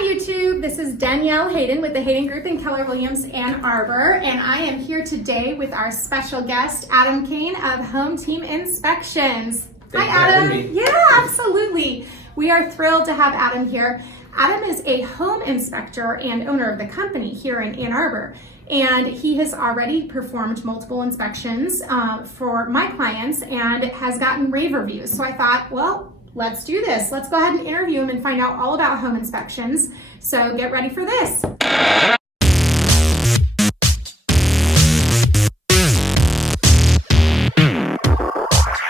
YouTube, this is Danielle Hayden with the Hayden Group in Keller Williams, Ann Arbor, and I am here today with our special guest, Adam Kane of HomeTeam Inspections. Thanks Hi, Adam. for having me. Yeah, absolutely. We are thrilled to have Adam here. Adam is a home inspector and owner of the company here in Ann Arbor, and he has already performed multiple inspections for my clients and has gotten rave reviews. So I thought, well, let's do this. Let's go ahead and interview him and find out all about home inspections. So get ready for this.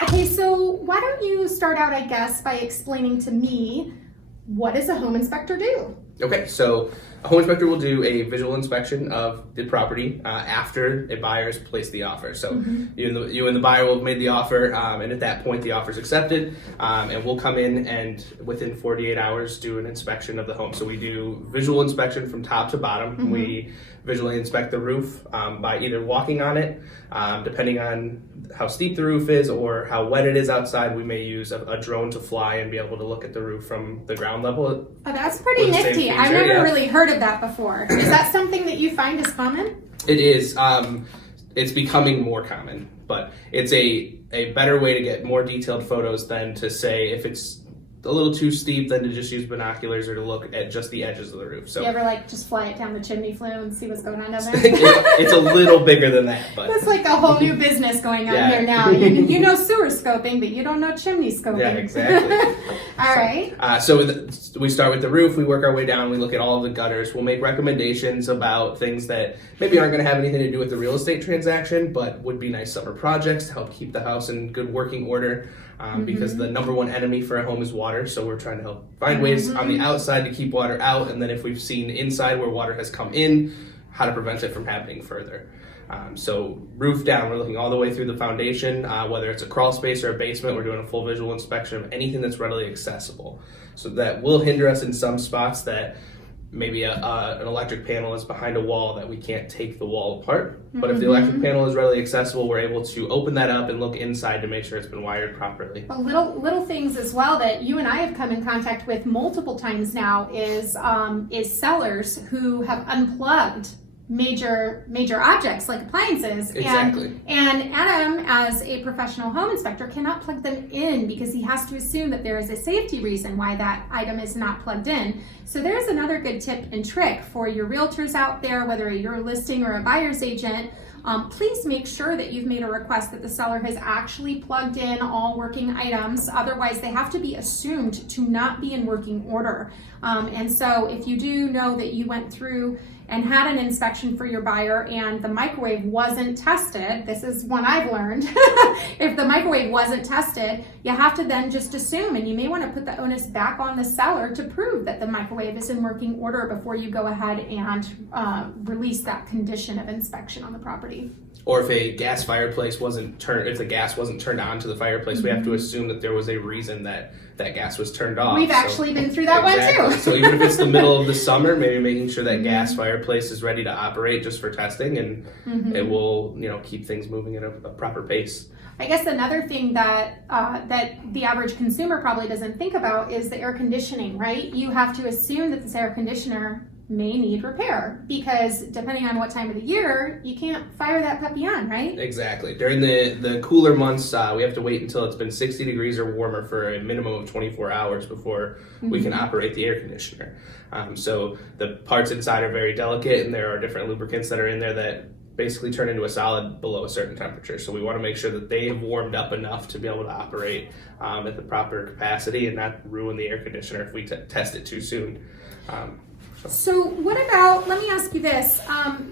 Okay, so why don't you start out, I guess, by explaining to me, what does a home inspector do? Okay, so a home inspector will do a visual inspection of the property after a buyer has placed the offer. So you and the buyer will have made the offer, and at that point the offer is accepted, and we'll come in and within 48 hours do an inspection of the home. So we do visual inspection from top to bottom. We visually inspect the roof by either walking on it, depending on how steep the roof is or how wet it is outside. We may use a drone to fly and be able to look at the roof from the ground level. Oh, that's pretty nifty. I've never really heard of that before. Is that something that you find is common? It is. It's becoming more common, but it's a better way to get more detailed photos than to say if it's a little too steep than to just use binoculars or to look at just the edges of the roof. So you ever just fly it down the chimney flue and see what's going on down there? It's a little bigger than that, but it's like a whole new business going on here now. You know sewer scoping, but you don't know chimney scoping. Yeah, exactly. All right. So we start with the roof, we work our way down, we look at all of the gutters, we'll make recommendations about things that maybe aren't going to have anything to do with the real estate transaction, but would be nice summer projects to help keep the house in good working order. Because the number one enemy for a home is water, so we're trying to help find ways on the outside to keep water out, and then if we've seen inside where water has come in, how to prevent it from happening further. So roof down, we're looking all the way through the foundation, whether it's a crawl space or a basement, we're doing a full visual inspection of anything that's readily accessible. So that will hinder us in some spots that maybe an electric panel is behind a wall that we can't take the wall apart. But if the electric panel is readily accessible, we're able to open that up and look inside to make sure it's been wired properly. Well, little things as well that you and I have come in contact with multiple times now is sellers who have unplugged major objects like appliances. Exactly. And Adam, as a professional home inspector, cannot plug them in because he has to assume that there is a safety reason why that item is not plugged in. So there's another good tip and trick for your realtors out there, whether you're a listing or a buyer's agent. Please make sure that you've made a request that the seller has actually plugged in all working items. Otherwise, they have to be assumed to not be in working order. And so if you do know that you went through and had an inspection for your buyer and the microwave wasn't tested, this is one I've learned, if the microwave wasn't tested, you have to then just assume, and you may want to put the onus back on the seller to prove that the microwave is in working order before you go ahead and release that condition of inspection on the property. Or if a gas fireplace if the gas wasn't turned on to the fireplace, we have to assume that there was a reason that gas was turned off. We've actually been through that one too. So even if it's the middle of the summer, maybe making sure that gas fireplace is ready to operate just for testing, and it will keep things moving at a proper pace. I guess another thing that the average consumer probably doesn't think about is the air conditioning, right? You have to assume that this air conditioner may need repair because depending on what time of the year, you can't fire that puppy on, right? Exactly. During the cooler months, we have to wait until it's been 60 degrees or warmer for a minimum of 24 hours before we can operate the air conditioner. So the parts inside are very delicate, and there are different lubricants that are in there that basically turn into a solid below a certain temperature. So we want to make sure that they have warmed up enough to be able to operate at the proper capacity and not ruin the air conditioner if we test it too soon. So what about, let me ask you this,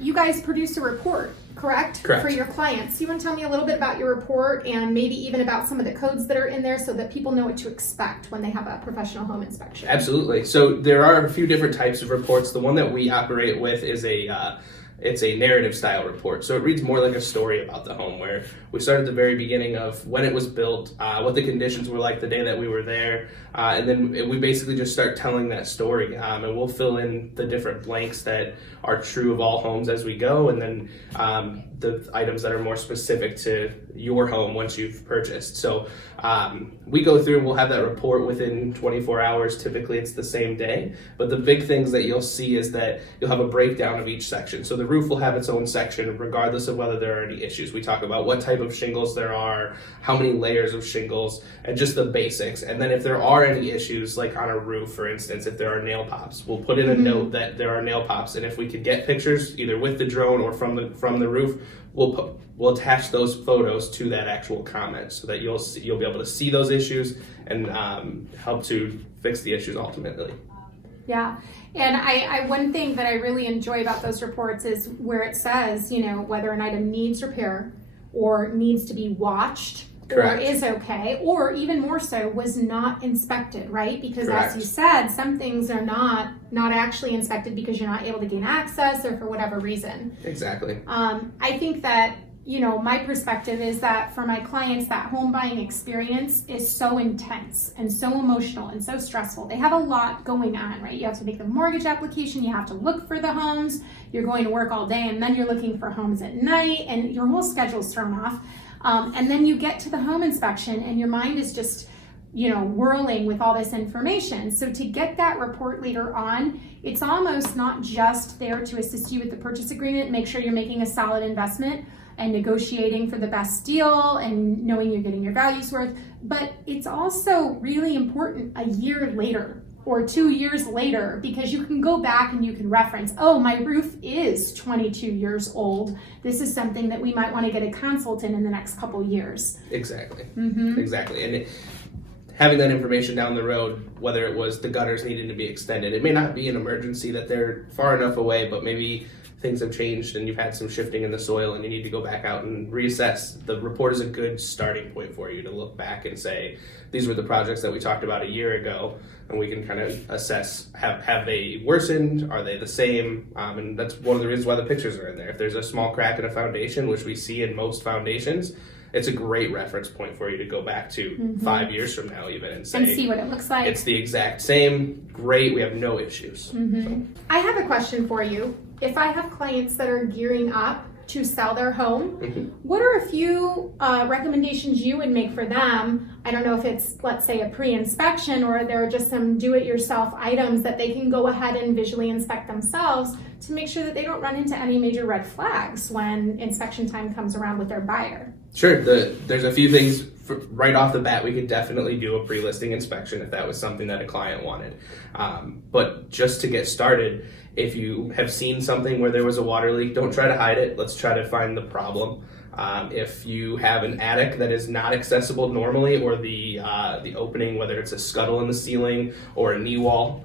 you guys produce a report, correct? Correct. For your clients. You want to tell me a little bit about your report and maybe even about some of the codes that are in there so that people know what to expect when they have a professional home inspection? Absolutely. So there are a few different types of reports. The one that we operate with is a it's a narrative style report. So it reads more like a story about the home, where we start at the very beginning of when it was built, what the conditions were like the day that we were there, and then we basically just start telling that story, and we'll fill in the different blanks that are true of all homes as we go, and then the items that are more specific to your home once you've purchased. So we go through and we'll have that report within 24 hours. Typically it's the same day, but the big things that you'll see is that you'll have a breakdown of each section. So the roof will have its own section regardless of whether there are any issues. We talk about what type of shingles there are, how many layers of shingles, and just the basics. And then if there are any issues, like on a roof, for instance, if there are nail pops, we'll put in a note that there are nail pops, and if we could get pictures either with the drone or from the roof, we'll attach those photos to that actual comment so that you'll be able to see those issues and help to fix the issues ultimately. Yeah, and I one thing that I really enjoy about those reports is where it says, whether an item needs repair or needs to be watched. Correct. Or is okay, or even more so, was not inspected, right? Because Correct. As you said, some things are not actually inspected because you're not able to gain access or for whatever reason. Exactly. I think that, my perspective is that for my clients, that home buying experience is so intense and so emotional and so stressful. They have a lot going on, right? You have to make the mortgage application, you have to look for the homes, you're going to work all day, and then you're looking for homes at night, and your whole schedule's thrown off. And then you get to the home inspection and your mind is just, whirling with all this information. So to get that report later on, it's almost not just there to assist you with the purchase agreement, make sure you're making a solid investment and negotiating for the best deal and knowing you're getting your value's worth, but it's also really important a year later or 2 years later, because you can go back and you can reference, oh, my roof is 22 years old. This is something that we might want to get a consult in the next couple years. Exactly. Mm-hmm. Exactly. And having that information down the road, whether it was the gutters needing to be extended, it may not be an emergency that they're far enough away, but maybe things have changed and you've had some shifting in the soil and you need to go back out and reassess. The report is a good starting point for you to look back and say, these were the projects that we talked about a year ago, and we can kind of assess, have they worsened? Are they the same? And that's one of the reasons why the pictures are in there. If there's a small crack in a foundation, which we see in most foundations, it's a great reference point for you to go back to 5 years from now even and say, and see what it looks like. It's the exact same, great, we have no issues. So. I have a question for you. If I have clients that are gearing up to sell their home, what are a few recommendations you would make for them? I don't know if it's, let's say, a pre-inspection, or there are just some do-it-yourself items that they can go ahead and visually inspect themselves to make sure that they don't run into any major red flags when inspection time comes around with their buyer. Sure, there's a few things right off the bat. We could definitely do a pre-listing inspection if that was something that a client wanted. But just to get started, if you have seen something where there was a water leak, don't try to hide it. Let's try to find the problem. If you have an attic that is not accessible normally, or the opening, whether it's a scuttle in the ceiling or a knee wall,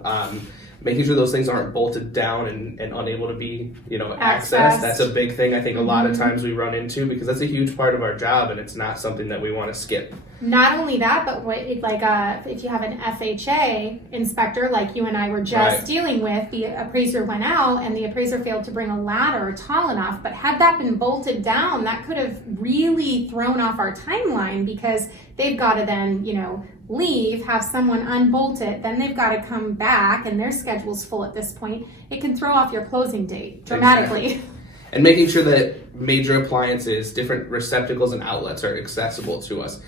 making sure those things aren't bolted down and unable to be, accessed. That's a big thing I think a lot of times we run into, because that's a huge part of our job and it's not something that we want to skip. Not only that, but if you have an FHA inspector like you and I were just dealing with, the appraiser went out and the appraiser failed to bring a ladder tall enough, but had that been bolted down, that could have really thrown off our timeline, because they've got to then, leave, have someone unbolt it, then they've got to come back and their schedule's full at this point. It can throw off your closing date dramatically. Exactly. And making sure that major appliances, different receptacles and outlets are accessible to us.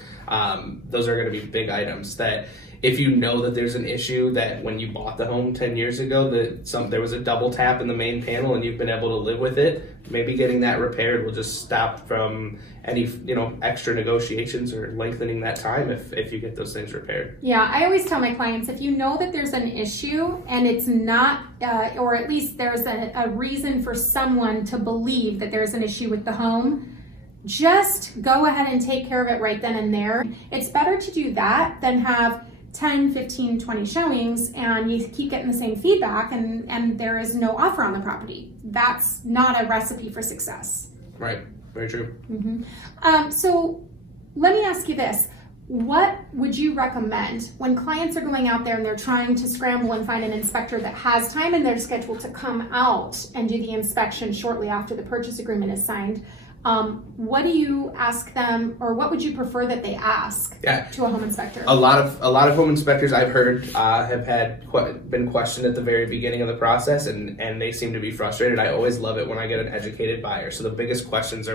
Those are going to be big items that if you know that there's an issue, that when you bought the home 10 years ago, that there was a double tap in the main panel and you've been able to live with it, maybe getting that repaired will just stop from any extra negotiations or lengthening that time if you get those things repaired. Yeah, I always tell my clients, if you know that there's an issue and it's not, or at least there's a reason for someone to believe that there's an issue with the home, just go ahead and take care of it right then and there. It's better to do that than have 10, 15, 20 showings and you keep getting the same feedback and there is no offer on the property. That's not a recipe for success. Right, very true. So let me ask you this. What would you recommend when clients are going out there and they're trying to scramble and find an inspector that has time in their schedule to come out and do the inspection shortly after the purchase agreement is signed? What do you ask them, or what would you prefer that they ask to a home inspector? A lot of home inspectors I've heard have been questioned at the very beginning of the process, and they seem to be frustrated. I always love it when I get an educated buyer. So the biggest questions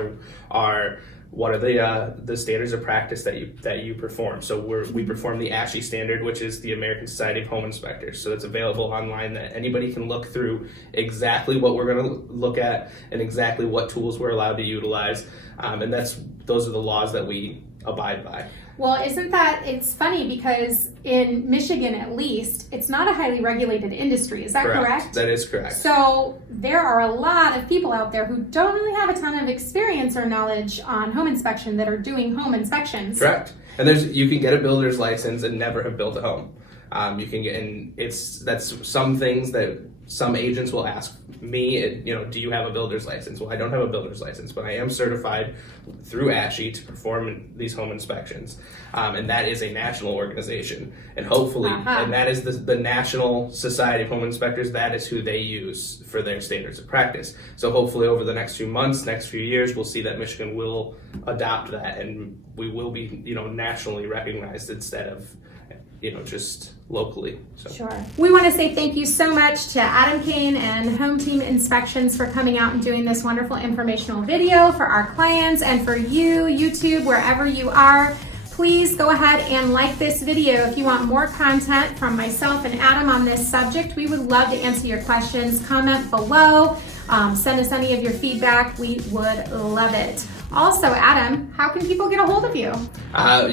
are what are the standards of practice that you perform? So we perform the ASHI standard, which is the American Society of Home Inspectors. So it's available online that anybody can look through exactly what we're going to look at and exactly what tools we're allowed to utilize. And those are the laws that we abide by. Well, it's funny because in Michigan, at least, it's not a highly regulated industry. Is that correct? That is correct. So there are a lot of people out there who don't really have a ton of experience or knowledge on home inspection that are doing home inspections. Correct. And you can get a builder's license and never have built a home. You can get, and that's some things that some agents will ask me, do you have a builder's license? Well, I don't have a builder's license, but I am certified through ASHI to perform these home inspections. And that is a national organization. And hopefully, and that is the National Society of Home Inspectors, that is who they use for their standards of practice. So hopefully over the next few months, next few years, we'll see that Michigan will adopt that, and we will be, nationally recognized instead of just locally. So. Sure. We want to say thank you so much to Adam Kane and HomeTeam Inspections for coming out and doing this wonderful informational video for our clients, and for you, YouTube, wherever you are. Please go ahead and like this video if you want more content from myself and Adam on this subject. We would love to answer your questions. Comment below. Send us any of your feedback. We would love it. Also, Adam, how can people get a hold of you?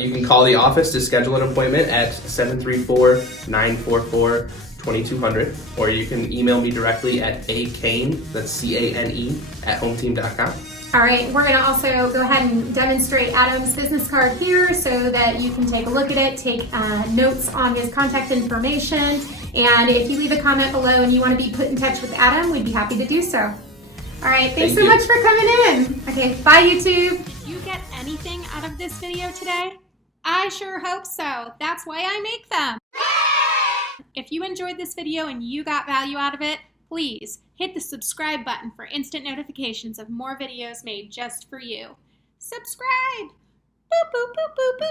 You can call the office to schedule an appointment at 734-944-2200, or you can email me directly at akane, that's CANE, at hometeam.com. All right, we're going to also go ahead and demonstrate Adam's business card here so that you can take a look at it, take notes on his contact information, and if you leave a comment below and you want to be put in touch with Adam, we'd be happy to do so. All right, thanks so much for coming in. Okay, bye YouTube. Did you get anything out of this video today? I sure hope so. That's why I make them. If you enjoyed this video and you got value out of it, please hit the subscribe button for instant notifications of more videos made just for you. Subscribe! Boop, boop, boop, boop, boop.